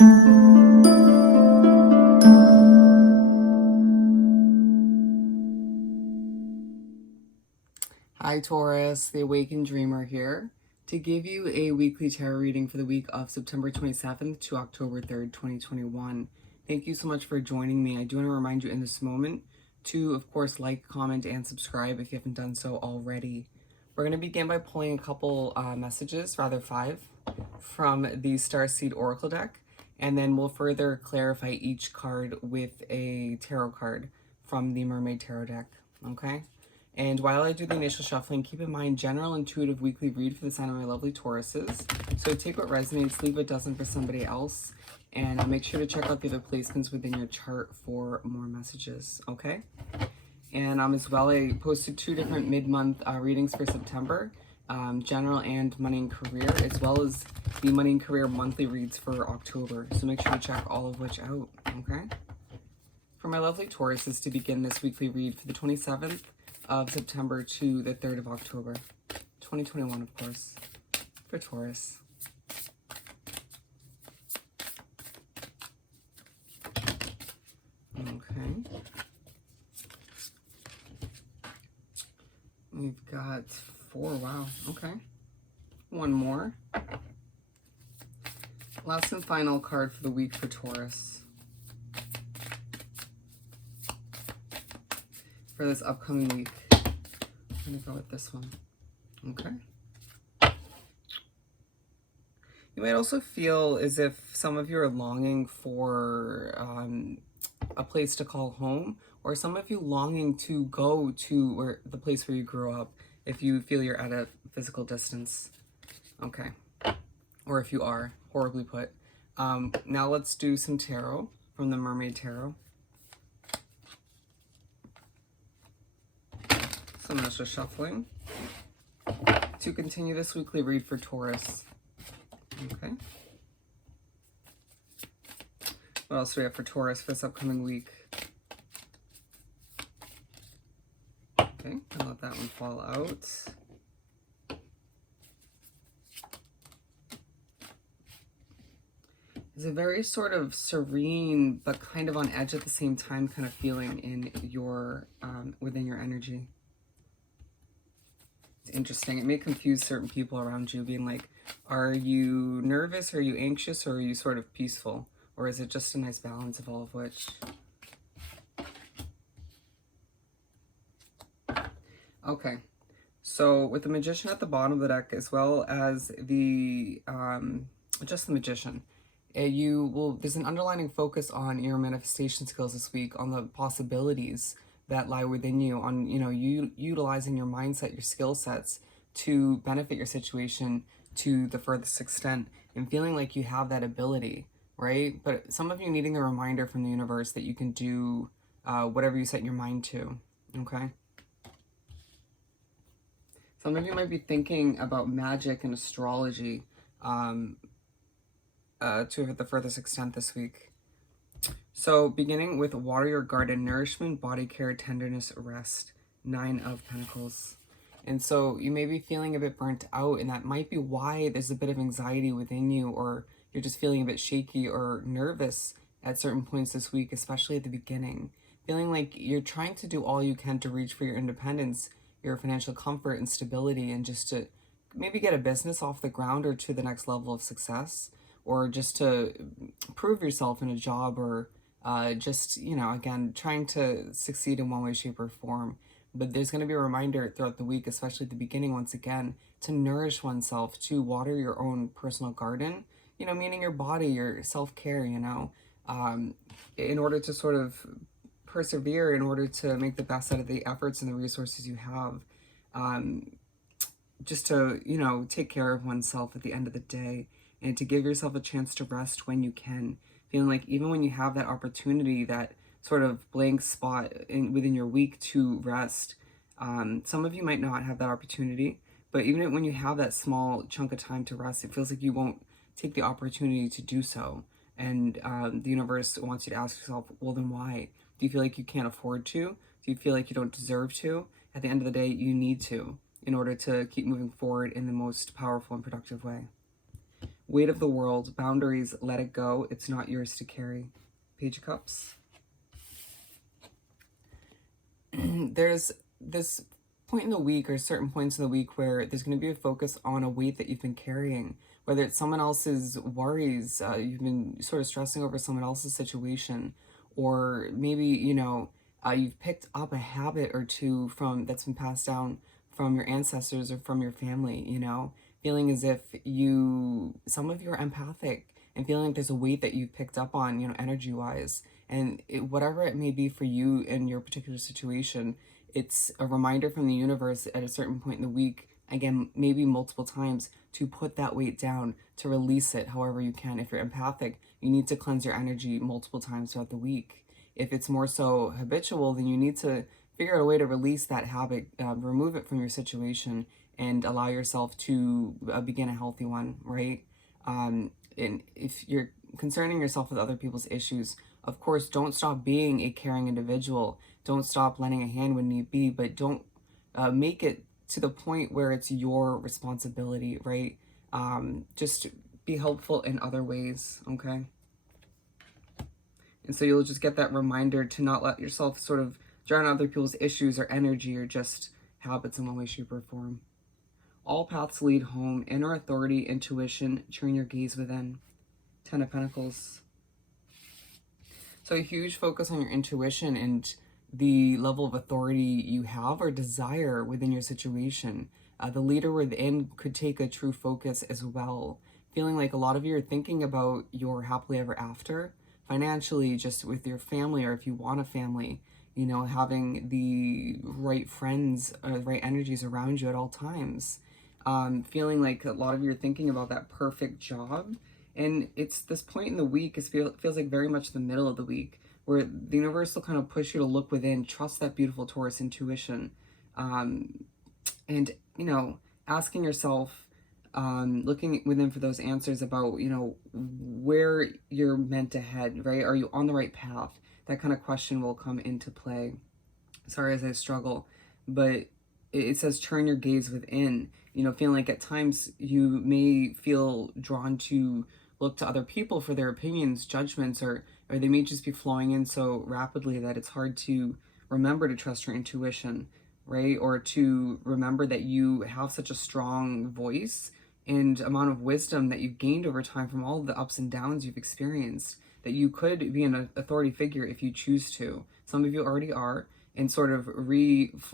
Hi Taurus, the Awakened Dreamer here to give you a weekly tarot reading for the week of September 27th to October 3rd, 2021. Thank you so much for joining me. I do want to remind you in this moment to, of course, like, comment, and subscribe if you haven't done so already. We're going to begin by pulling a couple messages, rather 5, from the Starseed Oracle deck, and then we'll further clarify each card with a tarot card from the Mermaid Tarot deck, okay? And while I do the initial shuffling, keep in mind general intuitive weekly read for the sign of my lovely Tauruses. So take what resonates, leave what doesn't for somebody else. And make sure to check out the other placements within your chart for more messages, okay? And as well, I posted 2 different mid-month readings for September, general and money and career, as well as the money and career monthly reads for October. So make sure to check all of which out, okay? For my lovely Tauruses, to begin this weekly read for the 27th of September to the 3rd of October, 2021, of course, for Taurus. Okay. We've got 4, wow, okay. One more. Last and final card for the week for Taurus. For this upcoming week. I'm going to go with this one. Okay. You might also feel as if some of you are longing for a place to call home, or some of you longing to go to the place where you grew up, if you feel you're at a physical distance. Okay. Or if you are, horribly put. Now let's do some tarot from the Mermaid Tarot. Some initial shuffling to continue this weekly read for Taurus. Okay. What else do we have for Taurus for this upcoming week? Okay, I'll let that one fall out. It's a very sort of serene, but kind of on edge at the same time kind of feeling in your, within your energy. Interesting. It may confuse certain people around you, being like, are you nervous, are you anxious, or are you sort of peaceful, or is it just a nice balance of all of which? Okay, so with the Magician at the bottom of the deck, as well as the just the Magician, there's an underlining focus on your manifestation skills this week, on the possibilities that lie within you, on, you utilizing your mindset, your skill sets to benefit your situation to the furthest extent, and feeling like you have that ability, right? But some of you needing a reminder from the universe that you can do whatever you set your mind to, okay? Some of you might be thinking about magic and astrology to the furthest extent this week. So beginning with water your garden, nourishment, body care, tenderness, rest, 9 of Pentacles. And so you may be feeling a bit burnt out, and that might be why there's a bit of anxiety within you, or you're just feeling a bit shaky or nervous at certain points this week, especially at the beginning. Feeling like you're trying to do all you can to reach for your independence, your financial comfort and stability, and just to maybe get a business off the ground or to the next level of success, or just to prove yourself in a job, or just, again, trying to succeed in one way, shape, or form. But there's going to be a reminder throughout the week, especially at the beginning, once again, to nourish oneself, to water your own personal garden, meaning your body, your self-care, in order to sort of persevere, in order to make the best out of the efforts and the resources you have, just to, take care of oneself at the end of the day, and to give yourself a chance to rest when you can. Feeling like even when you have that opportunity, that sort of blank spot within your week to rest, some of you might not have that opportunity, but even when you have that small chunk of time to rest, it feels like you won't take the opportunity to do so. And the universe wants you to ask yourself, well, then why? Do you feel like you can't afford to? Do you feel like you don't deserve to? At the end of the day, you need to, in order to keep moving forward in the most powerful and productive way. Weight of the world, boundaries, let it go. It's not yours to carry. Page of Cups. There's this point in the week, or certain points in the week, where there's going to be a focus on a weight that you've been carrying, whether it's someone else's worries, you've been sort of stressing over someone else's situation, or maybe, you've picked up a habit or two from that's been passed down from your ancestors or from your family, feeling as if some of you are empathic and feeling like there's a weight that you've picked up on, energy wise. And whatever it may be for you in your particular situation, it's a reminder from the universe at a certain point in the week, again, maybe multiple times, to put that weight down, to release it however you can. If you're empathic, you need to cleanse your energy multiple times throughout the week. If it's more so habitual, then you need to figure out a way to release that habit, remove it from your situation, and allow yourself to begin a healthy one, right? And if you're concerning yourself with other people's issues, of course, don't stop being a caring individual. Don't stop lending a hand when need be, but don't make it to the point where it's your responsibility, right? Just be helpful in other ways, okay? And so you'll just get that reminder to not let yourself sort of drown out other people's issues or energy or just habits in one way, shape, or form. All paths lead home. Inner authority, intuition, turn your gaze within. 10 of Pentacles. So a huge focus on your intuition and the level of authority you have or desire within your situation. The leader within could take a true focus as well. Feeling like a lot of you are thinking about your happily ever after, financially, just with your family, or if you want a family, having the right friends, right energies around you at all times. Feeling like a lot of you are thinking about that perfect job. And it's this point in the week, feels like very much the middle of the week, where the universe will kind of push you to look within, trust that beautiful Taurus intuition. And, asking yourself, looking within for those answers about, where you're meant to head, right? Are you on the right path? That kind of question will come into play. Sorry as I struggle, but it says turn your gaze within, feeling like at times you may feel drawn to look to other people for their opinions, judgments, or they may just be flowing in so rapidly that it's hard to remember to trust your intuition, right? Or to remember that you have such a strong voice and amount of wisdom that you've gained over time from all of the ups and downs you've experienced, that you could be an authority figure if you choose to. Some of you already are, and sort of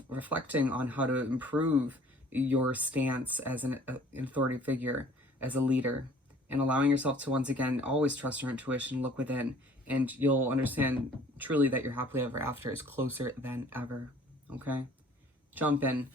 reflecting on how to improve your stance as an authority figure, as a leader, and allowing yourself to once again always trust your intuition, look within, and you'll understand truly that your happily ever after is closer than ever. Okay, jump in.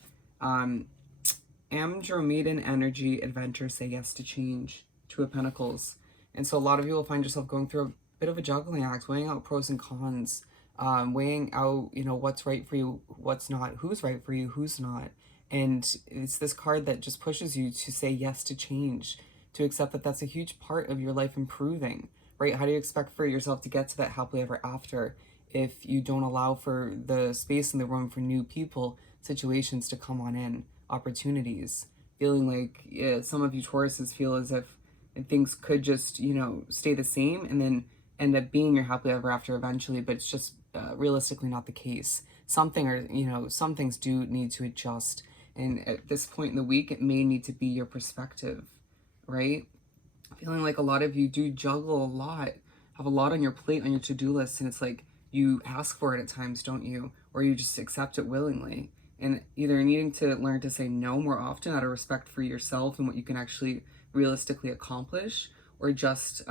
Andromedan energy, adventure, say yes to change. 2 of Pentacles. And so a lot of you will find yourself going through a bit of a juggling act, weighing out pros and cons, weighing out, what's right for you, what's not, who's right for you, who's not. And it's this card that just pushes you to say yes to change, to accept that that's a huge part of your life improving, right? How do you expect for yourself to get to that happily ever after if you don't allow for the space and the room for new people, situations to come on in, opportunities? Feeling like some of you Tauruses feel as if things could just, stay the same and then end up being your happily ever after eventually, but it's just realistically not the case. Some things do need to adjust. And at this point in the week, it may need to be your perspective, right? Feeling like a lot of you do juggle a lot, have a lot on your plate, on your to-do list, and it's like you ask for it at times, don't you? Or you just accept it willingly. And either needing to learn to say no more often out of respect for yourself and what you can actually realistically accomplish, or just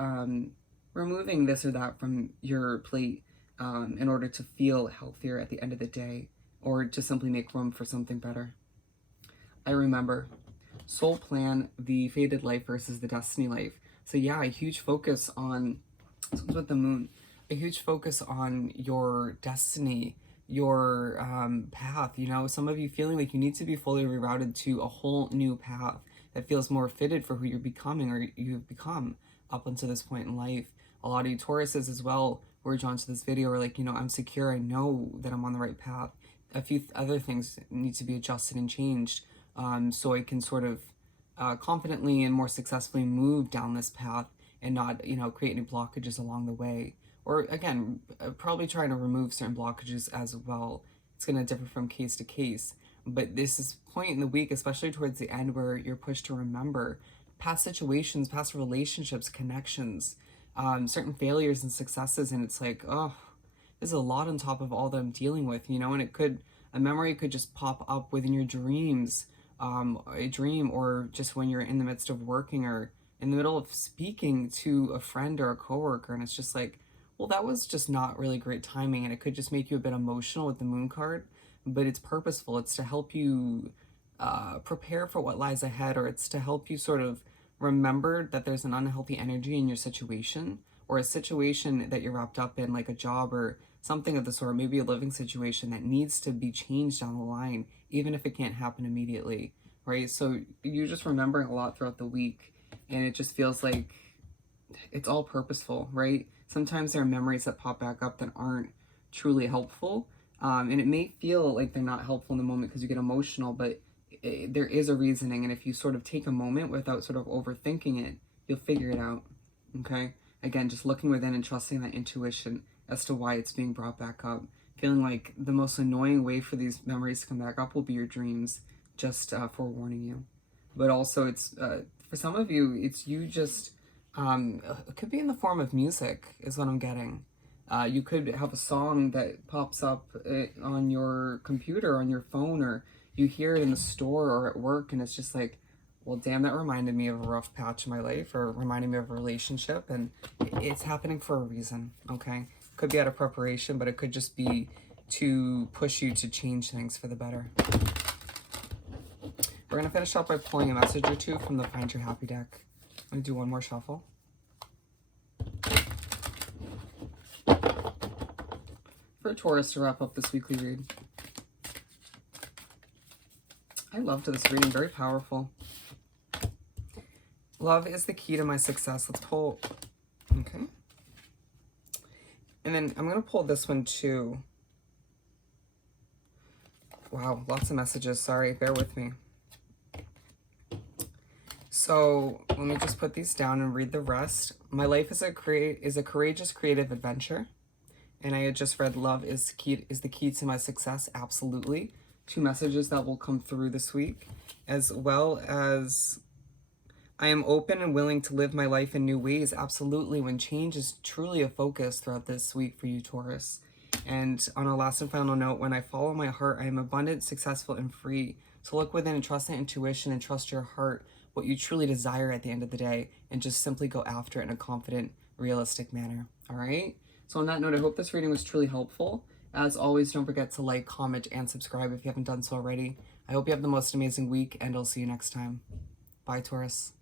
removing this or that from your plate in order to feel healthier at the end of the day, or to simply make room for something better. I remember soul plan, the fated life versus the destiny life. So yeah, a huge focus on, this one's with the moon, a huge focus on your destiny, your path. Some of you feeling like you need to be fully rerouted to a whole new path that feels more fitted for who you're becoming, or you've become up until this point in life. A lot of you Tauruses as well were drawn to this video are like, I'm secure, I know that I'm on the right path. A few other things need to be adjusted and changed, so I can sort of confidently and more successfully move down this path and not, create any blockages along the way. Or again, probably trying to remove certain blockages as well. It's going to differ from case to case. But this is point in the week, especially towards the end, where you're pushed to remember past situations, past relationships, connections, certain failures and successes. And it's like, oh, there's a lot on top of all that I'm dealing with, and a memory could just pop up within your dreams, a dream, or just when you're in the midst of working or in the middle of speaking to a friend or a coworker. And it's just like, well, that was just not really great timing. And it could just make you a bit emotional with the moon card, but it's purposeful. It's to help you prepare for what lies ahead, or it's to help you sort of remember that there's an unhealthy energy in your situation, or a situation that you're wrapped up in, like a job or something of the sort, maybe a living situation that needs to be changed down the line, even if it can't happen immediately, right? So you're just remembering a lot throughout the week, and it just feels like it's all purposeful, right? Sometimes there are memories that pop back up that aren't truly helpful, and it may feel like they're not helpful in the moment because you get emotional, but there is a reasoning, and if you sort of take a moment without sort of overthinking it, you'll figure it out, okay? Again, just looking within and trusting that intuition as to why it's being brought back up. Feeling like the most annoying way for these memories to come back up will be your dreams, just forewarning you. But also, it's for some of you, it's you just, it could be in the form of music, is what I'm getting. You could have a song that pops up on your computer, on your phone, or you hear it in the store or at work, and it's just like, well, damn, that reminded me of a rough patch in my life, or reminded me of a relationship, and it's happening for a reason, okay? Could be out of preparation, but it could just be to push you to change things for the better. We're going to finish up by pulling a message or two from the Find Your Happy deck. I'm going to do one more shuffle. For Taurus to wrap up this weekly read. I loved this reading, very powerful. Love is the key to my success. Let's pull, okay. And then I'm going to pull this one too. Wow, lots of messages. Sorry, bear with me. So let me just put these down and read the rest. My life is a courageous, creative adventure. And I had just read love is the key to my success. Absolutely. 2 messages that will come through this week, as well as I am open and willing to live my life in new ways. Absolutely. When change is truly a focus throughout this week for you, Taurus. And on a last and final note, when I follow my heart, I am abundant, successful, and free. So look within and trust that intuition and trust your heart, what you truly desire at the end of the day, and just simply go after it in a confident, realistic manner. All right? So on that note, I hope this reading was truly helpful. As always, don't forget to like, comment, and subscribe if you haven't done so already. I hope you have the most amazing week, and I'll see you next time. Bye, Taurus.